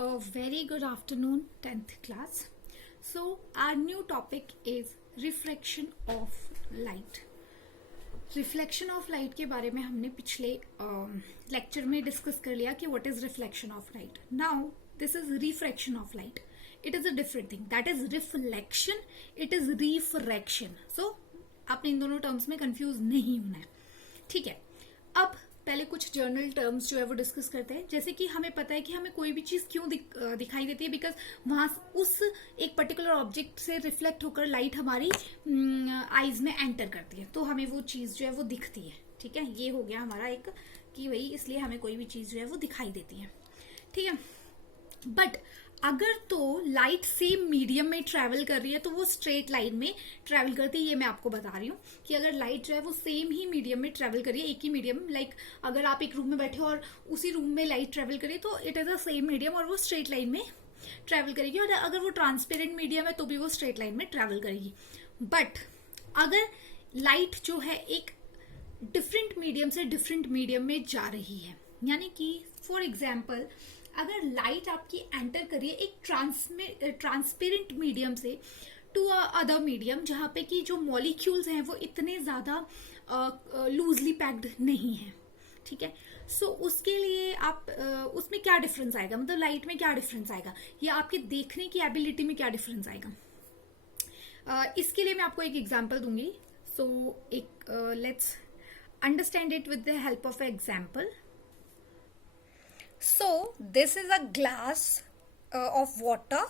A very good afternoon, 10th class. So, our new topic is refraction of light. Reflection of light के बारे में हमने पिछले lecture में डिस्कस कर लिया कि what is reflection of light. Now this is refraction of light. It is a different thing. That is reflection, it is refraction. So आपने इन दोनों टर्म्स में कंफ्यूज नहीं होना है. ठीक है. अब पहले कुछ जर्नल टर्म्स जो है वो डिस्कस करते हैं. जैसे कि हमें पता है कि हमें कोई भी चीज क्यों दिखाई देती है, बिकॉज वहां उस एक पर्टिकुलर ऑब्जेक्ट से रिफ्लेक्ट होकर लाइट हमारी आईज में एंटर करती है, तो हमें वो चीज जो है वो दिखती है. ठीक है, ये हो गया हमारा एक कि भाई इसलिए हमें कोई भी चीज जो है वो दिखाई देती है. ठीक है. बट अगर तो लाइट सेम मीडियम में ट्रेवल कर रही है तो वो स्ट्रेट लाइन में ट्रेवल करती है. ये मैं आपको बता रही हूँ कि अगर लाइट जो है वो सेम ही मीडियम में ट्रेवल कर रही है, एक ही मीडियम, लाइक अगर आप एक रूम में बैठे हो और उसी रूम में लाइट ट्रेवल करिए तो it is a same medium और वो स्ट्रेट लाइन में ट्रेवल करेगी. और अगर वो ट्रांसपेरेंट मीडियम है तो भी वो स्ट्रेट लाइन में ट्रेवल करेगी. बट अगर लाइट जो है एक डिफरेंट मीडियम से डिफरेंट मीडियम में जा रही है, यानी कि फॉर एग्जाम्पल अगर लाइट आपकी एंटर करिए एक ट्रांसपेरेंट मीडियम से टू अदर मीडियम जहां पे कि जो मॉलिक्यूल्स हैं वो इतने ज्यादा लूजली पैक्ड नहीं है. ठीक है. सो उसके लिए आप उसमें क्या डिफरेंस आएगा, मतलब लाइट में क्या डिफरेंस आएगा या आपके देखने की एबिलिटी में क्या डिफरेंस आएगा. इसके लिए मैं आपको एक एग्जांपल दूंगी. So let's understand it with the help of A example. So this is a glass of water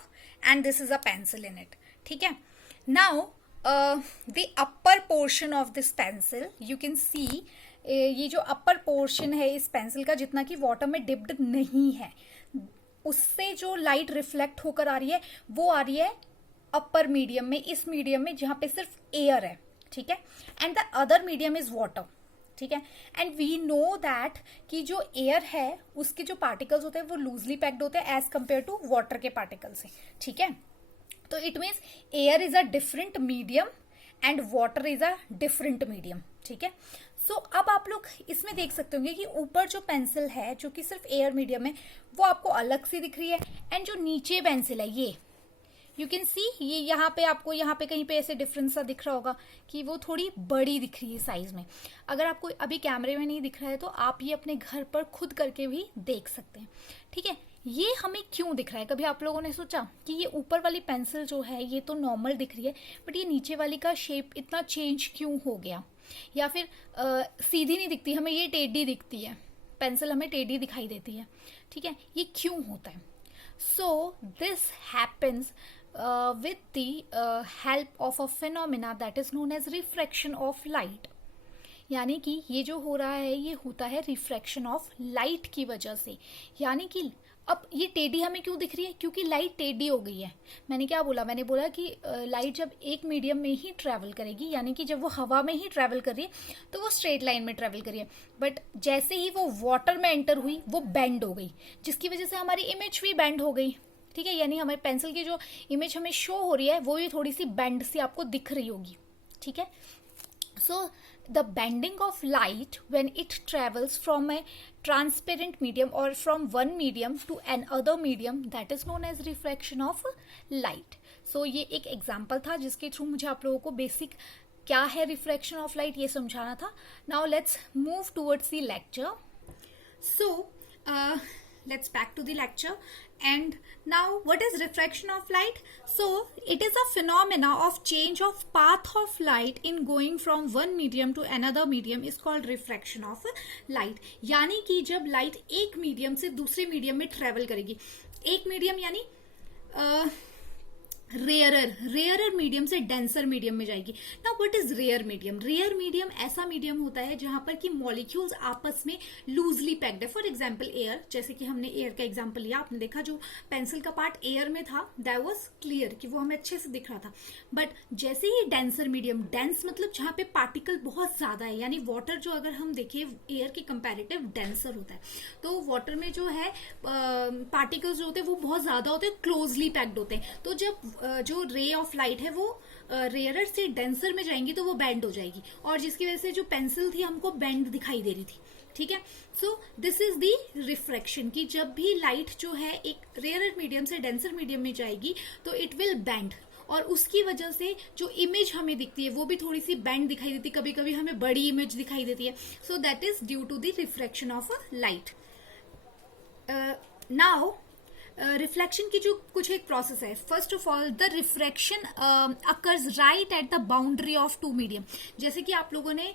and this is a pencil in it. ठीक है. Now the upper portion of this pencil you can see, ये जो upper portion है इस pencil का जितना कि water में डिप्ड नहीं है, उससे जो लाइट रिफ्लेक्ट होकर आ रही है वो आ रही है अपर मीडियम में, इस मीडियम में जहां पे सिर्फ एयर है. ठीक है. And the other medium is water. ठीक है. एंड वी नो दैट कि जो एयर है उसके जो पार्टिकल्स होते हैं वो लूजली पैक्ड होते हैं एज कंपेयर टू वाटर के पार्टिकल से. ठीक है. तो it means air is a different medium and water is a different medium. ठीक है. सो अब आप लोग इसमें देख सकते होंगे कि ऊपर जो पेंसिल है जो कि सिर्फ एयर मीडियम है वो आपको अलग से दिख रही है, एंड जो नीचे पेंसिल है ये यू कैन सी, ये यहाँ पे आपको यहाँ पे कहीं पे ऐसे डिफरेंस सा दिख रहा होगा कि वो थोड़ी बड़ी दिख रही है साइज में. अगर आपको अभी कैमरे में नहीं दिख रहा है तो आप ये अपने घर पर खुद करके भी देख सकते हैं. ठीक है. ये हमें क्यों दिख रहा है, कभी आप लोगों ने सोचा कि ये ऊपर वाली पेंसिल जो है ये तो नॉर्मल दिख रही है बट ये नीचे वाली का शेप इतना चेंज क्यों हो गया, या फिर सीधी नहीं दिखती, हमें ये टेढ़ी दिखती है, पेंसिल हमें टेढ़ी दिखाई देती है. ठीक है. ये क्यों होता है. So this happens with the help of a phenomena that is known as refraction of light. यानी कि ये जो हो रहा है ये होता है रिफ्रैक्शन ऑफ लाइट की वजह से. यानी कि अब ये टेढ़ी हमें क्यों दिख रही है, क्योंकि लाइट टेढ़ी हो गई है. मैंने क्या बोला, मैंने बोला कि लाइट जब एक मीडियम में ही ट्रैवल करेगी, यानी कि जब वो हवा में ही ट्रैवल कर रही है तो वो स्ट्रेट लाइन में ट्रैवल कर रही है. बट जैसे ही वो वाटर में एंटर हुई वो बेंड हो गई, जिसकी वजह से हमारी इमेज भी बेंड हो गई. ठीक है. यानी हमारे पेंसिल की जो इमेज हमें शो हो रही है वो भी थोड़ी सी बेंड सी आपको दिख रही होगी. ठीक है. So the bending of light when it travels from a transparent medium और from one medium to another medium that is known as refraction of light. So ये एक एग्जाम्पल था जिसके थ्रू मुझे आप लोगों को बेसिक क्या है रिफ्रैक्शन ऑफ लाइट ये समझाना था. Now let's move towards the lecture. So let's back to the lecture. And now what is refraction of light? So it is a phenomena of change of path of light in going from one medium to another medium is called refraction of light. यानी कि जब light एक medium से दूसरे medium में travel करेगी, एक medium यानी रेयरर मीडियम से डेंसर मीडियम में जाएगी. Now what is rare medium. Rare medium ऐसा मीडियम होता है जहां पर कि मॉलिक्यूल्स आपस में लूजली पैक्ड है. फॉर एग्जांपल एयर, जैसे कि हमने एयर का एग्जांपल लिया, आपने देखा जो पेंसिल का पार्ट एयर में था दैट वाज क्लियर कि वो हमें अच्छे से दिख रहा था. बट जैसे ही डेंसर मीडियम, डेंस मतलब जहां पे पार्टिकल बहुत ज्यादा है, यानी वाटर जो अगर हम देखें एयर के कंपैरेटिव डेंसर होता है, तो वाटर में जो है पार्टिकल्स जो होते हैं वो बहुत ज्यादा होते हैं, क्लोजली पैक्ड होते हैं. तो जब जो रे ऑफ लाइट है वो रेयरर से डेंसर में जाएंगी तो वो बेंड हो जाएगी, और जिसकी वजह से जो पेंसिल थी हमको बेंड दिखाई दे रही थी. ठीक है। सो दिस इज दी रिफ्रैक्शन की जब भी लाइट जो है एक रेयर मीडियम से डेंसर मीडियम में जाएगी तो इट विल बेंड, और उसकी वजह से जो इमेज हमें दिखती है वो भी थोड़ी सी बेंड दिखाई देती है, कभी कभी हमें बड़ी इमेज दिखाई देती है। So that is due to the refraction of a light. Now reflection की जो कुछ एक प्रोसेस है, first of all the refraction occurs right at the boundary of two medium. जैसे कि आप लोगों ने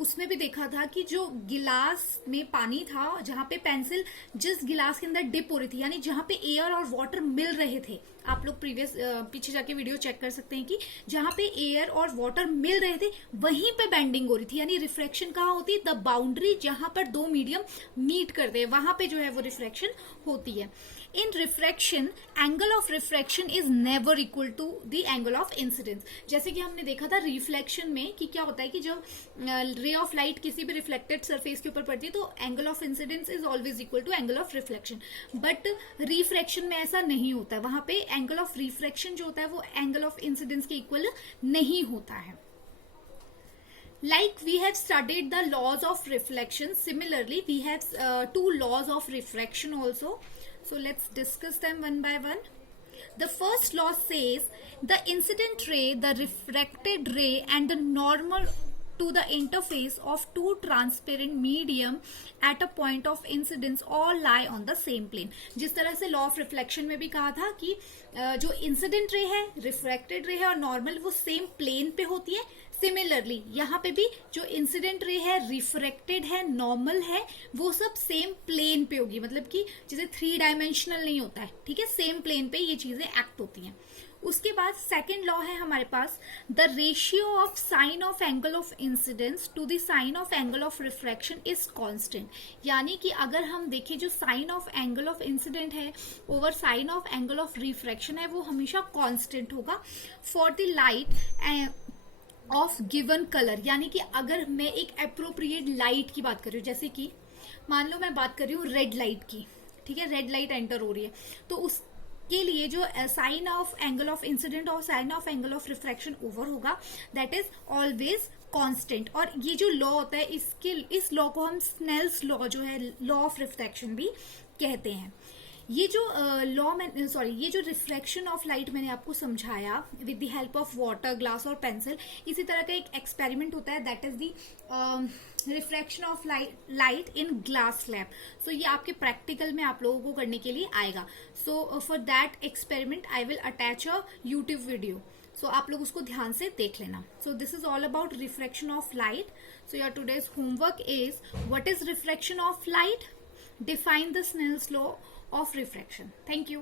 उसमें भी देखा था कि जो गिलास में पानी था, जहां पे पेंसिल जिस गिलास के अंदर डिप हो रही थी, यानी जहां पे एयर और वाटर मिल रहे थे, आप लोग प्रीवियस पीछे जाके वीडियो चेक कर सकते हैं कि जहां पे एयर और वाटर मिल रहे थे वहीं पे बेंडिंग हो रही थी। यानी रिफ्रैक्शन कहाँ होती है? द बाउंड्री, जहां पर दो मीडियम मीट करते हैं वहां पे जो है वो रिफ्रैक्शन होती है। In refraction angle of refraction is never equal to the angle of incidence. जैसे कि हमने देखा था रिफ्लेक्शन में कि क्या होता है कि जब रे ऑफ लाइट किसी भी रिफ्लेक्टेड सरफेस के ऊपर पड़ती है तो angle of incidence is always equal to angle of reflection, but refraction में ऐसा नहीं होता है। वहां पे एंगल ऑफ रिफ्रैक्शन जो होता है वो एंगल ऑफ इंसिडेंस के इक्वल नहीं होता है। Like we have studied the laws of reflection, similarly we have two laws of refraction also. So let's discuss them one by one. The first law says the incident ray, the refracted ray and the normal to the interface of two transparent medium at a point of incidence all lie on the same plane. जिस तरह से law of reflection में भी कहा था कि जो incident ray है, रिफ्रैक्टेड रे है और नॉर्मल वो सेम प्लेन पे होती है, सिमिलरली यहाँ पे भी जो इंसिडेंट रे है, रिफ्रैक्टेड है, नॉर्मल है, वो सब सेम प्लेन पे होगी। मतलब कि जैसे 3 डायमेंशनल नहीं होता है, ठीक है, सेम प्लेन पे ये चीजें एक्ट होती हैं। उसके बाद सेकेंड लॉ है हमारे पास, the ratio of sine of angle of incidence to the sine of angle of refraction is constant. यानी कि अगर हम देखें जो sine of angle of incident है over sine of angle of refraction है वो हमेशा कांस्टेंट होगा for the light of given colour. यानी कि अगर मैं एक अप्रोप्रिएट लाइट की बात कर रही हूँ, जैसे कि मान लो मैं बात कर रही हूँ रेड लाइट की, ठीक है, रेड लाइट एंटर हो रही है, तो उसके लिए जो sine of angle of incident और sine of angle of refraction over होगा दैट इज ऑलवेज कांस्टेंट। और ये जो लॉ होता है इस लॉ को हम स्नेल्स लॉ जो है लॉ ऑफ रिफ्रैक्शन भी कहते हैं। ये जो ये जो रिफ्रैक्शन ऑफ लाइट मैंने आपको समझाया with the help of water, glass और पेंसिल, इसी तरह का एक एक्सपेरिमेंट होता है that is the refraction of light in glass slab. So ये आपके प्रैक्टिकल में आप लोगों को करने के लिए आएगा। So for that experiment I will attach a YouTube video, so आप लोग उसको ध्यान से देख लेना। So this is all about refraction of light. So your today's homework is what is refraction of light, define the Snell's law of refraction. Thank you.